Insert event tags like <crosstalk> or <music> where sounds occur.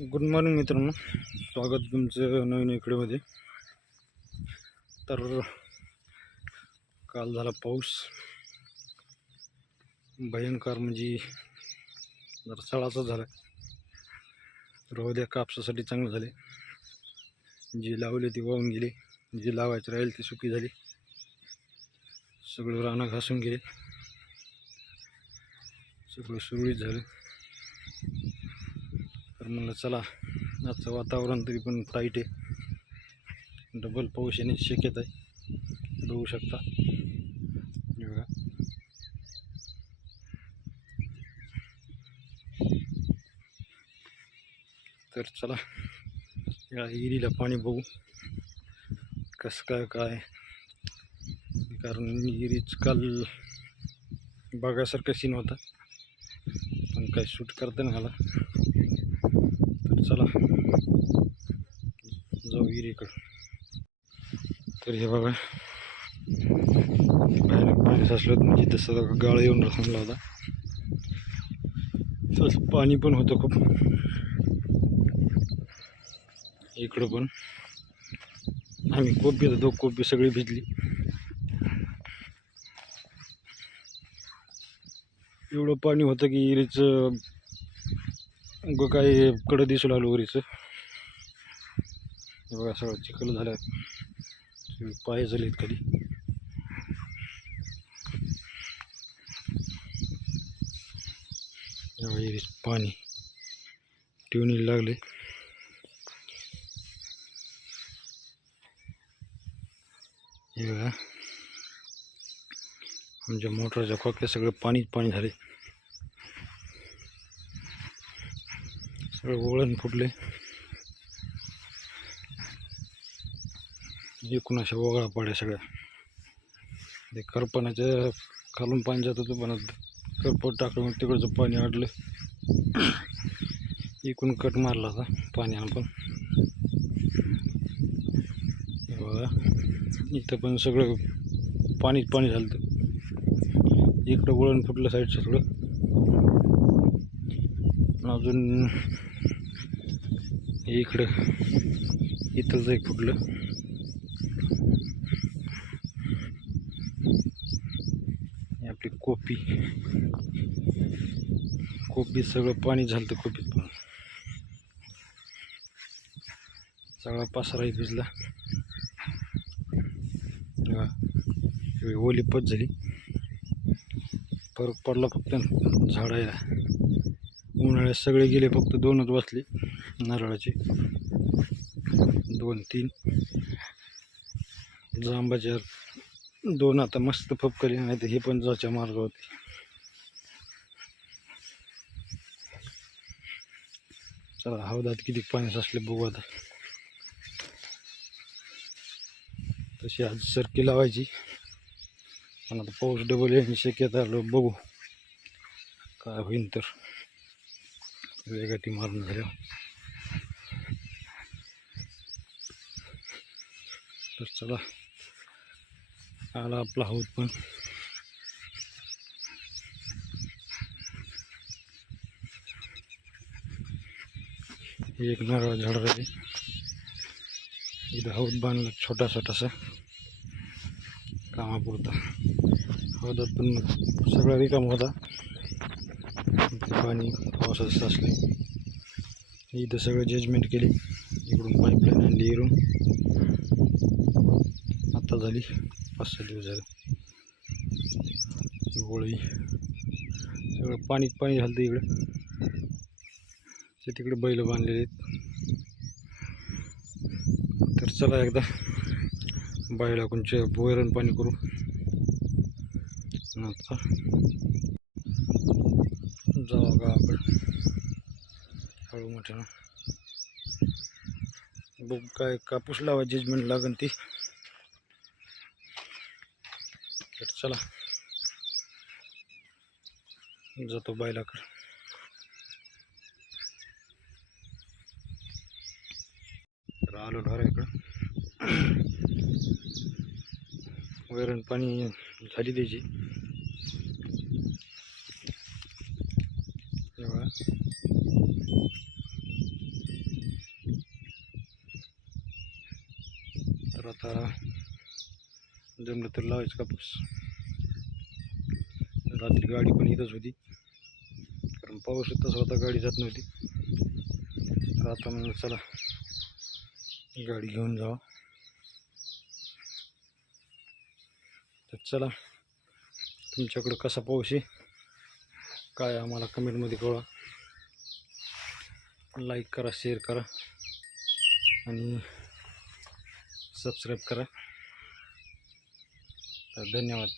Good morning मित्रांनो. स्वागत तुमचं नवीन इकडेमध्ये तर काल झाला पाऊस. भयंकर म्हणजे जरा सळाचा झाला. तर उद्या कापसासाठी चांगलं झाले. जी लावली ती वाहून गेली. जी लावायची राहील ती सुकी झाली. सगळं रानं घासून गेले. सगळं सुरळीत झालं. तर म्हणलं चला आजचं वातावरण तरी पण टाईट आहे. डबल पाऊस येण्याची शक्यता आहे. बघू शकता. बघा. तर चला या हिरीला पाणी बघू. कसं काय काय? कारण हिरीच काल बघासारखं सीन होता. पण काय शूट करता नाही आला. चला. जाऊ विहिरीकडं तर हे बघा. बाहेर पाणी साचलं म्हणजे तसं गाळ येऊन थांबला होता. तसं पाणी पण होतं खूप. इकडं पण. आम्ही कोपी होतो कोपी सगळी भिजली. एवढं पाणी होतं की इरीचं ग काही कडं दिसू लागलं वरीचं. हे बघा सगळं चिखल झालं पाय झालेत खाली. पाणी. ट्युनीला लागले. हे बघा. आमच्या मोटरच्या खोक्या सगळं पाणीच पाणी झाले सगळं वळण फुटले. एकूण अशा वगळा पाड्या सगळ्या. ते करपणाच्या खालून पाणी जात होतं पण करपट टाकलं मग तिकडचं पाणी अडलं एकूण कट मारला होता पाण्यानं पण. बघा इथं पण सगळं पाणीच पाणी झालं होतं इकडं वळण फुटलं साईडचं सगळं. अजून इकडं. इथंच एक फुटलं. आपली कोपी. कोपी सगळं पाणी झालं तर कोपीत पण. सगळा पासराही भिजला. ओली पच झाली. फरक पडला फक्त झाडायला. उन्हाळ्यात सगळे गेले फक्त दोनच वाचले नारळाचे. दोन तीन. जांबाच्या दोन आता मस्त फपकरी नाही तर हे पण जाच्या मार्ग होते. चला हौदात किती पाणी साचले बघू आता. तशी आज सरकी लावायची. पण आता पाऊस डबल येण्याची शक्यता आलो बघू. काय होईन तर. वेगाटी मारून झाल्या. तर चला आला आपला हौद पण. एक नारळ झाड आहे इथं हौद बांधलं छोटा छोटासा कामापुरता. हौदात पण सगळा रिकाम होता. पाणी पावसाचं असले इथं सगळं जजमेंट केली. इकडून पाईपलाईन आणली इरून आता झाली पाच सहा दिवस झाले. गोळी. होळी सगळं पाणी पाणी झालं इकडं. ते तिकडे बैल बांधलेले आहेत. तर चला एकदा बायला कोणचे वैरण पाणी करू. आता जाऊ जावा आपण. हळू मोठ्यानं. बघ काय कापूस लावा जजमेंट लागन ती. चला. जातो बायलाकडे तर आलो ढोराकडं <coughs> वैरण पाणी झाली त्याची. तर आता जमलं तर लावायचं कापूस. रात्री गाडी पण इथंच होती. कारण पाऊस तसा होता गाडी जात नव्हती. तर आता म्हणलं चला गाडी घेऊन जावा. तर चला तुमच्याकडं कसा पाऊस आहे? काय आम्हाला कमेंटमध्ये कळवा. लाईक करा शेअर करा. आणि सबस्क्राईब करा. तर धन्यवाद.